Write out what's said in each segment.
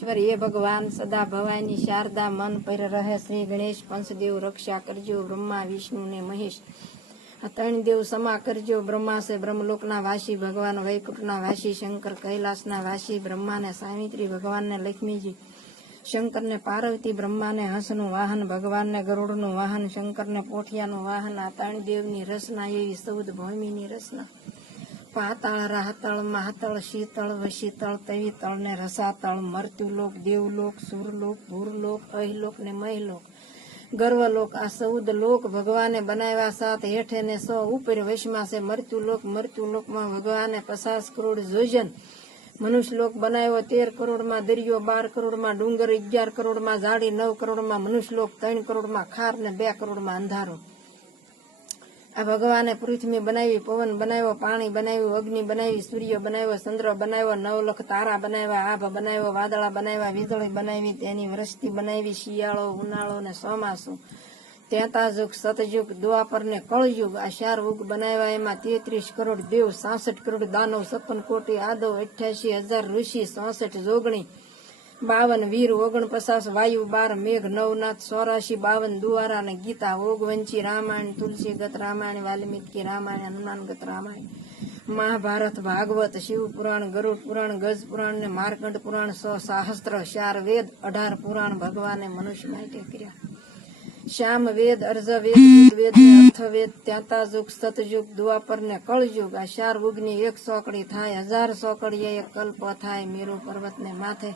ઈશ્વર એ ભગવાન સદા ભવાની શારદા મન પર રહે. શ્રી ગણેશ પંચદેવ રક્ષા કરજો બ્રહ્મા, વિષ્ણુ ને મહેશ. ત્રણ દેવ સમા કરજો બ્રહ્મા છે બ્રહ્મલોકના વાસી ભગવાન, વૈકુંઠના વાસી, શંકર કૈલાસના વાસી, બ્રહ્માને સાવિત્રી ભગવાનને લક્ષ્મીજી, શંકરને પાર્વતી બ્રહ્માને હંસનું વાહન, ભગવાનને ગરુડનું વાહન, શંકરને પોઠિયાનું વાહન. આ ત્રણ દેવની રચના એવી સૌદ ભૂમિની રચના. પાતાળ, રાહતળ, મહાતળ, શીતળ, વશીતળ, તવિતળ ને રસાતળ, મર્ત્યુલોક, દેવલોક, સુરલોક, ભૂરલોક, અહિલોક ને મહિલોક. ગર્વલોક, આ ચૌદ લોક ભગવાને બનાવ્યા સાત હેઠે ને સો ઉપર વશમાં છે મૃત્યુલોક મૃત્યુલોકમાં ભગવાને પચાસ કરોડ જોજન. મનુષ્યલોક બનાવ્યો તેર કરોડમાં દરિયો, બાર કરોડમાં ડુંગર, અગિયાર કરોડમાં ઝાડી, નવ કરોડમાં મનુષ્યલોક, ત્રણ કરોડમાં ખાર ને બે કરોડમાં અંધારો. આ ભગવાને પૃથ્વી બનાવી, પવન બનાવ્યો, પાણી બનાવ્યું, અગ્નિ બનાવી, સૂર્ય બનાવ્યો, ચંદ્ર બનાવ્યો, નવલખ તારા બનાવ્યા, આભ બનાવ્યો, વાદળા બનાવ્યા, વીજળી બનાવી, તેની વૃષ્ટિ બનાવી, શિયાળો, ઉનાળો ને ચોમાસું. તેતાજુગ સતયુગ દ્વાપર ને કળયુગ આ ચાર યુગ બનાવ્યા, એમાં તેત્રીસ કરોડ દેવ, સાસઠ કરોડ દાનવ છપ્પન કોટી આદવ, અઠ્યાસી હજાર ઋષિ, ચોસઠ જોગણી બાવન વીર, ઓગણપચાસ વાયુ, બાર મેઘ, નવનાથ, ચોરાશી, બાવન દુવારા અને ગીતા, ઓગવંચી, રામાયણ, તુલસીગત રામાયણ, વાલ્મીકી રામાયણ, હનુમાનગત રામાયણ, મહાભારત, ભાગવત, શિવ પુરાણ, ગરુડ પુરાણ, ગજ પુરાણ ને માર્કંડ પુરાણ, સો સાહસ્ત્ર, ચાર વેદ, અઢાર પુરાણ ભગવાને મનુષ્ય માટે કર્યા. શ્યામ વેદ અર્જ વેદ અર્થવેદ, ત્યાતાજુગ સતયુગ દ્વાપર ને કળયુગ આ ચાર યુગની એક સોકડી થાય, હજાર સોકડીએ એક કલ્પ થાય, મેરુ પર્વત ને માથે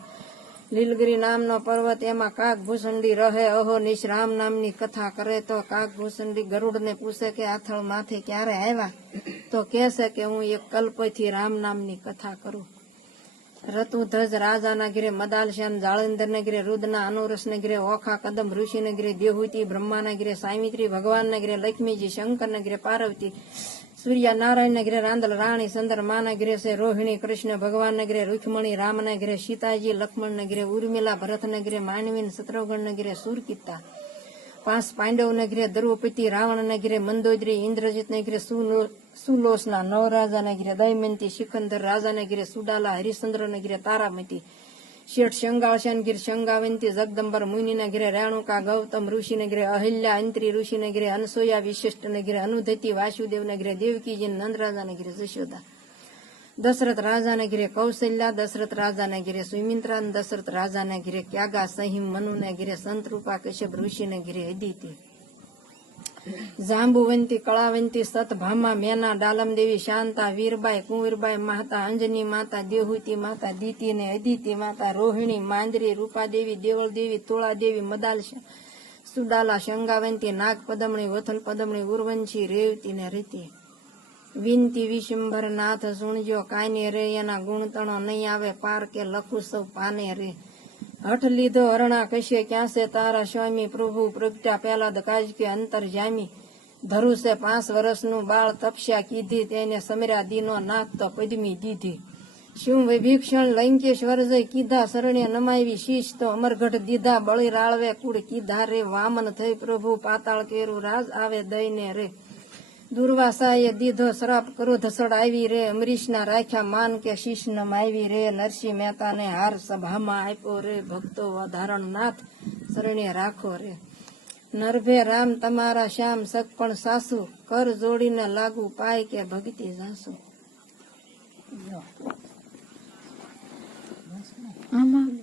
લીલગીરી નામનો પર્વત, એમાં કાક ભૂસંડી રહે. અહો નિશ રામ નામની કથા કરે તો કાક ભૂસંડી ગરુડને પૂછે કે આથળ માથે ક્યારે આવ્યા? તો કહેશે કે હું એક કલ્પથી રામ નામની કથા કરું. રતુધ્વજ રાજાના ગીરે મદાલશ્યામ જાળંધરને ગીરે રુદના અનુરસને ગીરે ઓખા કદમ ઋષિને ગીરે દેહુતી બ્રહ્માના ગીરે સામિત્રી ભગવાનના ગીરે લક્ષ્મીજી શંકરના ગીરે પાર્વતી સૂર્ય નારાયણના ગીરે રાંદલ રાણી, સંદર માના ગીરે છે રોહિણી, કૃષ્ણ ભગવાનના ગીરે રૂખમણી રામના ગીરે સીતાજી લક્ષ્મણના ગીરે ઉર્મિલા ભરતના ગીરે માનવીન શત્રુઘ્નના ગીરે સુરકિતા, પાંચ પાંડવના ગીરે દ્રૌપદી રાવણના ગીરે મંદોદરી ઇન્દ્રજીતના ગીરે સુનો- સુલોસના નવરાજાના ગીરે દયમંતી સિકંદર રાજાના ગીરે સુડાલા હરિશ્ચંદ્રના ગીરે તારામતી શેઠ શંગાળશાન ગીર શંગાવંતી જગદંબર મુનિના ઘરે રેણુકા ગૌતમ ઋષિને ઘરે અહિલ્યા અંત્રી ઋષિને ઘરે અનસોયા વિશિષ્ટને ઘરે અનુધતી વાસુદેવને ઘરે દેવકીજી નંદરાજાને ઘરે જશોદા દશરથ રાજાને ઘરે કૌશલ્યા દશરથ રાજાને ઘરે સુમિત્રા દશરથ રાજાને ઘરે ક્યાગા સહીમ મનુને ઘરે સંતરૂપા કશ્યપ ઋષિને ઘરે અદિતિ જાંબુવંતી, કળાવંતી, સતભામા, મેના, ડાલમદેવી, શાંતા, વીરબાઈ, કુંવરબાઈ માતા અંજની માતા, દેહુતી માતા દીતિ ને અદિતિ માતા, રોહિણી, માંદરી, રૂપાદેવી, દેવળદેવી, તુળાદેવી, મદાલશા, સુડાલા, શંગાવંતી નાગ પદમણી વથલ પદમણી ઉર્વંશી રેવતી ને રીતિ. વિનતી વિશંભર નાથ સુણજો કાને રે એના ગુણતણો નહીં આવે પાર કે લખું સૌ પાને રે. હઠ લીધો હરણા કશે ક્યાં છે તારા સ્વામી પ્રભુ? પ્રગટ્યા પહેલા દકાજ કે અંતર જામી. ધરું પાંચ વર્ષનું બાળ તપસ્યા કીધી, તેને સમર્યા દીનો નાથ તો પદમી દીધી. શું વિભીક્ષણ લંકેશ્વર જય કીધા શરણે નમાવી શીશ તો અમરગઢ દીધા બળી રાળવે કુળ કીધા રે, વામન થઈ પ્રભુ, પાતાળ કેરું રાજ આવે દઈને રે. દુર્વાસાએ દીધો શ્રાપ ક્રોધ સડાવી રે, અમરીશના રાખ્યા માન કે શીશ નમાવી રે, નરસિંહ મહેતાને હાર સભામાં આપ્યો રે, ભક્તો વધારણ નાથ શરણે રાખો રે. નરભે રામ તમારા શ્યામ સગપણ સાસુ, કર જોડીને લાગુ પાય કે ભક્તિ જાસુ. આમાં